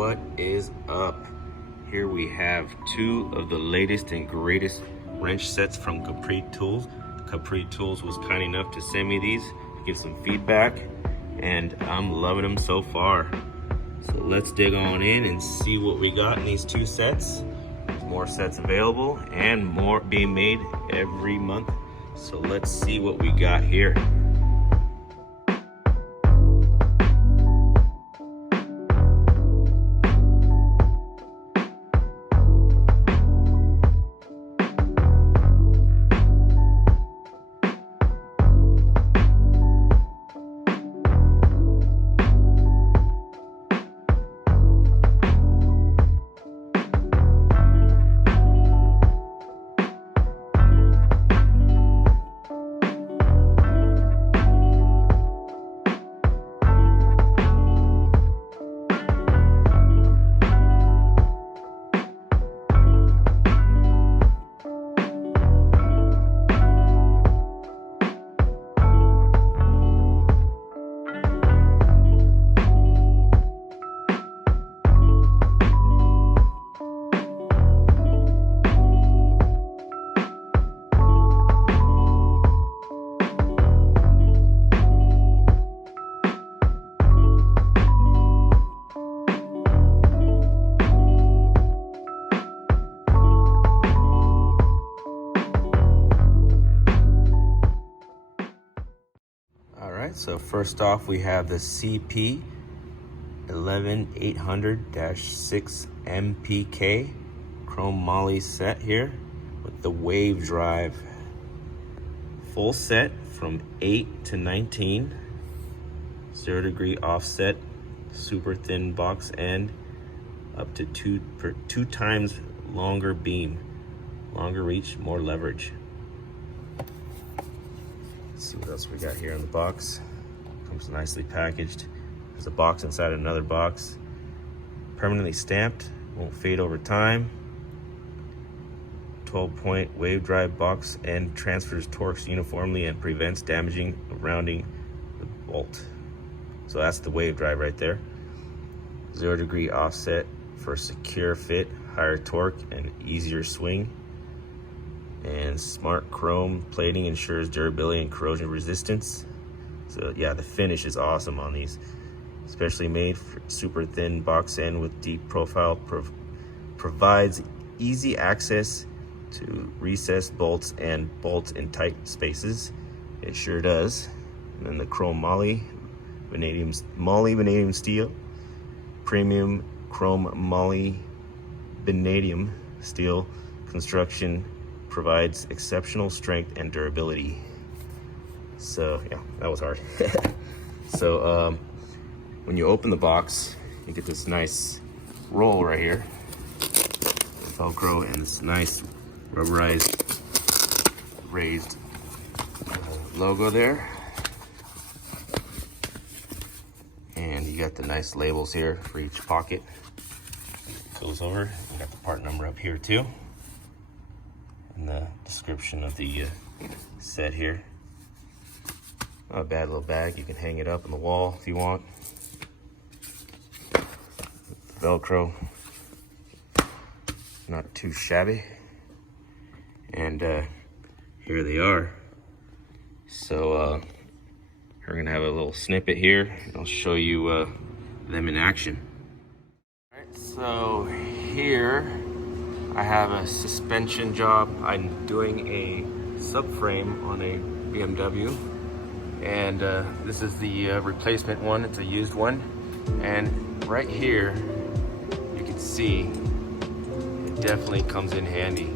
What is up? Here we have two of the latest and greatest wrench sets from Capri Tools. Capri Tools was kind enough to send me these to give some feedback, and I'm loving them so far. So let's dig on in and see what we got in these two sets. There's more sets available and more being made every month. So let's see what we got here. So first off, we have the CP 11800-6 MPK chrome moly set here with the wave drive. Full set from 8 to 19, 0 degree offset, super thin box end, up to two times longer beam, longer reach, more leverage. Let's see what else we got here in the box. Comes nicely packaged. There's a box inside another box. Permanently stamped, won't fade over time. 12-point wave drive box and transfers torques uniformly and prevents damaging or rounding the bolt. So that's the wave drive right there. 0 degree offset for secure fit, higher torque, and easier swing. And smart chrome plating ensures durability and corrosion resistance. So yeah, the finish is awesome on these. Especially made for super thin box end with deep profile, provides easy access to recessed bolts and bolts in tight spaces. It sure does. And then the chrome moly vanadium steel, premium chrome moly vanadium steel construction provides exceptional strength and durability. So yeah, that was hard. So when you open the box, you get this nice roll right here, Velcro, and this nice rubberized raised logo there. And you got the nice labels here for each pocket. Goes over. You got the part number up here too, and the description of the set here. Not a bad little bag. You can hang it up on the wall if you want. Velcro, not too shabby. And here they are. So we're gonna have a little snippet here. I'll show you them in action. All right, so here I have a suspension job. I'm doing a subframe on a BMW. And this is the replacement one. It's a used one. And right here, you can see it definitely comes in handy.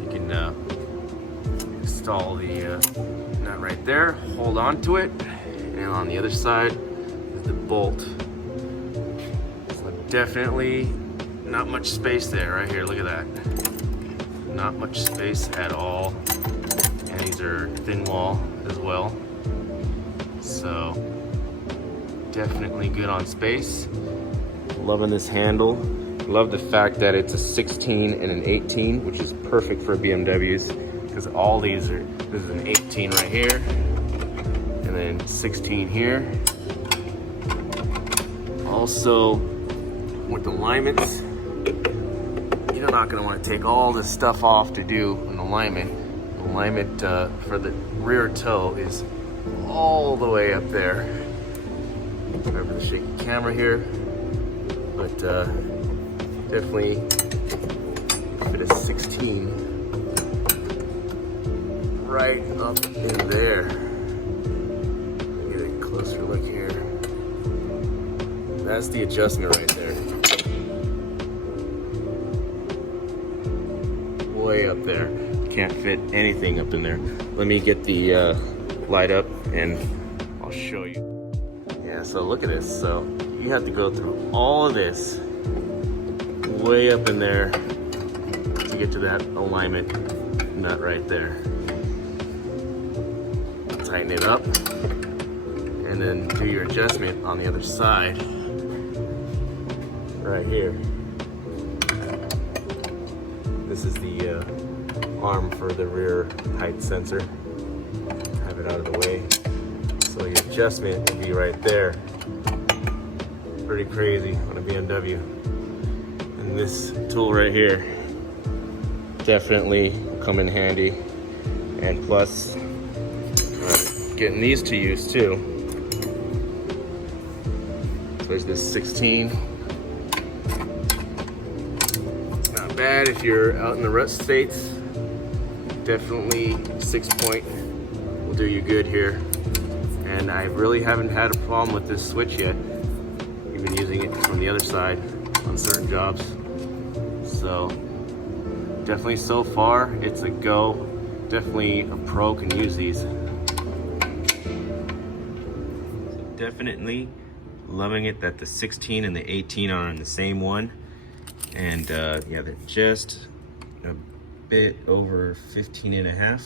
You can install the nut right there, hold on to it, and on the other side is the bolt. So definitely not much space there. Right here, look at that. Not much space at all. And these are thin wall as well, so definitely good on space. Loving this handle. Love the fact that it's a 16 and an 18, which is perfect for BMWs, because all these are, this is an 18 right here, and then 16 here. All also, with alignments, you're not going to want to take all this stuff off to do an alignment. Alignment for the rear toe is all the way up there. Remember the shaky camera here, but definitely fit a 16 right up in there. Get a closer look here. That's the adjustment right there. Way up there. Can't fit anything up in there. Let me get the light up and I'll show you. Yeah, so look at this. So you have to go through all of this way up in there to get to that alignment nut right there. Tighten it up and then do your adjustment on the other side right here. This is the arm for the rear height sensor. Have it out of the way. So your adjustment will be right there. Pretty crazy on a BMW. And this tool right here definitely come in handy. And plus, getting these to use too. So there's this 16. It's not bad if you're out in the rut states. Definitely 6-point will do you good here. And I really haven't had a problem with this switch yet. We've been using it from the other side on certain jobs. So definitely so far, it's a go. Definitely a pro can use these. Definitely loving it that the 16 and the 18 are on the same one. And yeah, they're just a bit over 15 and a half,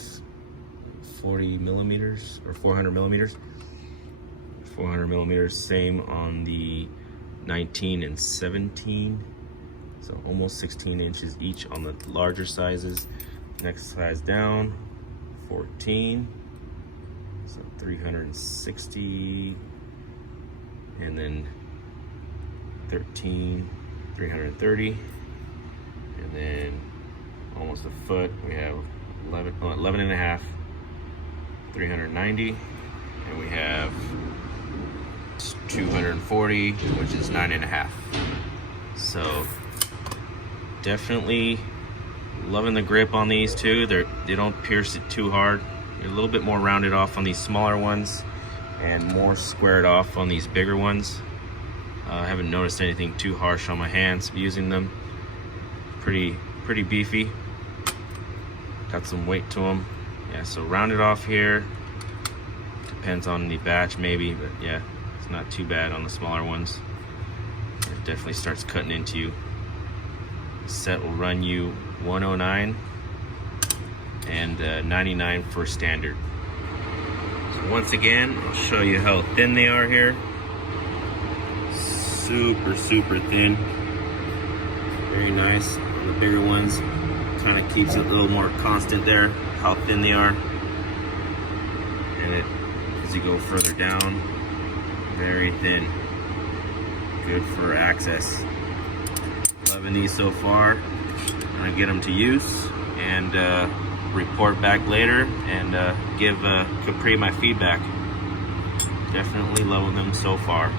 40 millimeters or 400 millimeters. 400 millimeters, same on the 19 and 17. So almost 16 inches each on the larger sizes. Next size down, 14. So 360. And then 13, 330, and then almost a foot, we have 11 and a half, 390, and we have 240, which is 9 and a half. So definitely loving the grip on these too. They don't pierce it too hard. They're a little bit more rounded off on these smaller ones and more squared off on these bigger ones. I haven't noticed anything too harsh on my hands using them. Pretty beefy. Got some weight to them. Yeah, so rounded off here. Depends on the batch maybe, but yeah, it's not too bad on the smaller ones. It definitely starts cutting into you. The set will run you 109 and 99 for standard. Once again, I'll show you how thin they are here. Super thin. Very nice. On the bigger ones, kind of keeps it a little more constant there, how thin they are. And it, as you go further down, very thin. Good for access. Loving these so far. I'm gonna get them to use and report back later and give Capri my feedback. Definitely loving them so far.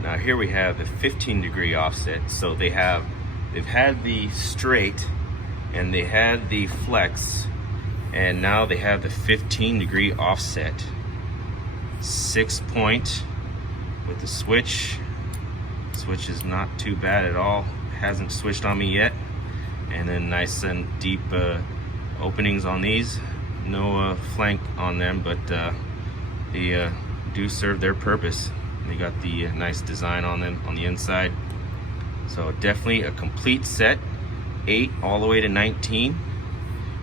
Now here we have the 15-degree offset. So they've had the straight and they had the flex, and now they have the 15-degree offset. 6-point with the switch. Switch is not too bad at all. Hasn't switched on me yet. And then nice and deep openings on these. No flank on them, but they do serve their purpose. They got the nice design on them on the inside. So definitely a complete set, 8 all the way to 19.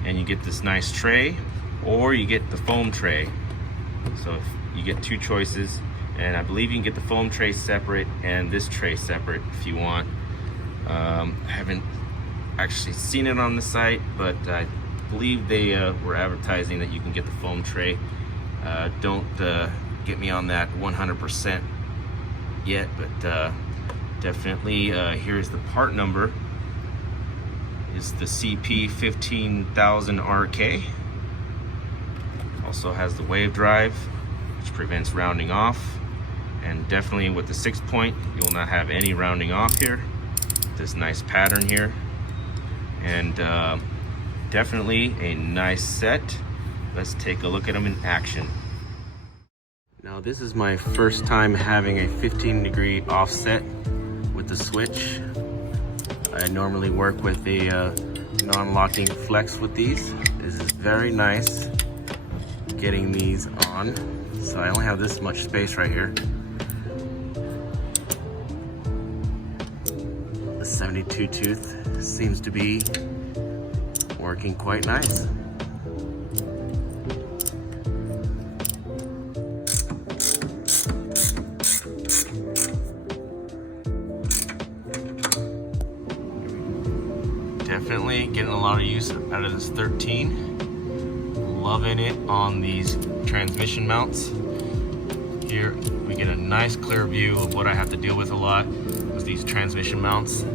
And you get this nice tray, or you get the foam tray. So you get 2 choices, and I believe you can get the foam tray separate and this tray separate if you want. I haven't actually seen it on the site, but I believe they were advertising that you can get the foam tray. Don't get me on that 100%, yet, but definitely here's the part number. Is the CP 15000 RK. Also has the wave drive, which prevents rounding off, and definitely with the 6-point you will not have any rounding off here. This nice pattern here, and definitely a nice set. Let's take a look at them in action. Now this is my first time having a 15-degree offset with the switch. I normally work with a non-locking flex with these. This is very nice getting these on. So I only have this much space right here. The 72 tooth seems to be working quite nice. Definitely getting a lot of use out of this 13. Loving it on these transmission mounts. Here we get a nice clear view of what I have to deal with a lot with these transmission mounts.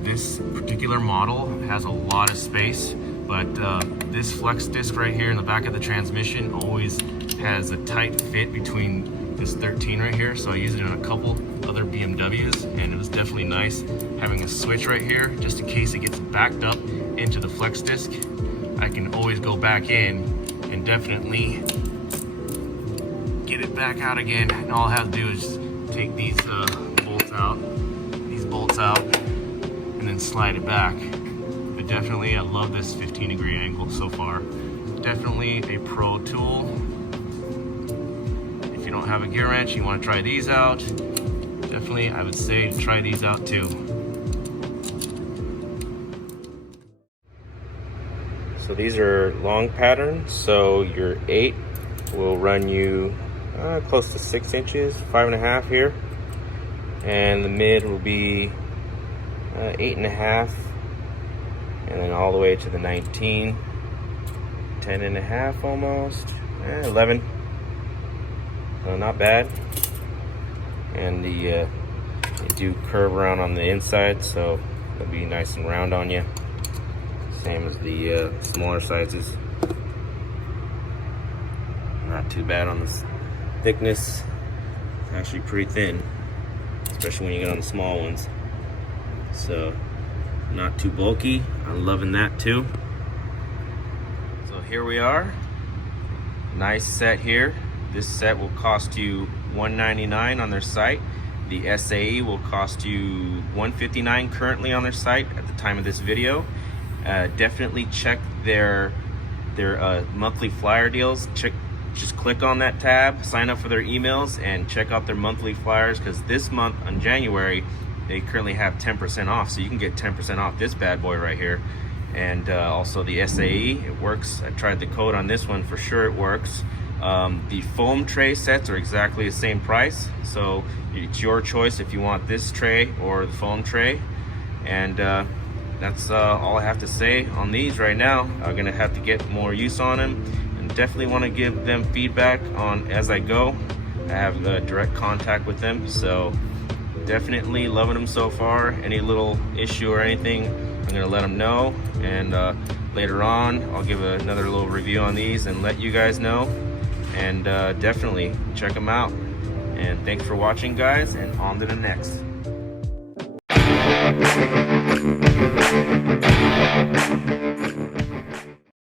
This particular model has a lot of space, but this flex disc right here in the back of the transmission always has a tight fit between this 13 right here, so I use it in a couple other BMWs, and it was definitely nice having a switch right here just in case it gets backed up into the flex disc. I can always go back in and definitely get it back out again, and all I have to do is take these bolts out and then slide it back. But definitely I love this 15-degree angle so far. Definitely a pro tool. If you don't have a gear wrench, you want to try these out, definitely I would say try these out too. So these are long patterns, so your 8 will run you close to 6 inches, 5.5 here, and the mid will be 8.5, and then all the way to the 19, 10.5 almost, 11. So not bad. And they do curve around on the inside, so it'll be nice and round on you. Same as the smaller sizes. Not too bad on the thickness. It's actually pretty thin, especially when you get on the small ones. So not too bulky. I'm loving that too. So here we are. Nice set here. This set will cost you $199 on their site. The SAE will cost you $159 currently on their site at the time of this video. Definitely check their monthly flyer deals. Just click on that tab, sign up for their emails, and check out their monthly flyers, because this month on January they currently have 10% off, so you can get 10% off this bad boy right here. And also the SAE, it works. I tried the code on this one, for sure it works. The foam tray sets are exactly the same price, so it's your choice if you want this tray or the foam tray. And that's all I have to say on these right now. I'm gonna have to get more use on them, and definitely want to give them feedback on as I go. I have direct contact with them, so definitely loving them so far. Any little issue or anything, I'm gonna let them know, and later on I'll give another little review on these and let you guys know. And definitely check them out. And thanks for watching, guys, and on to the next.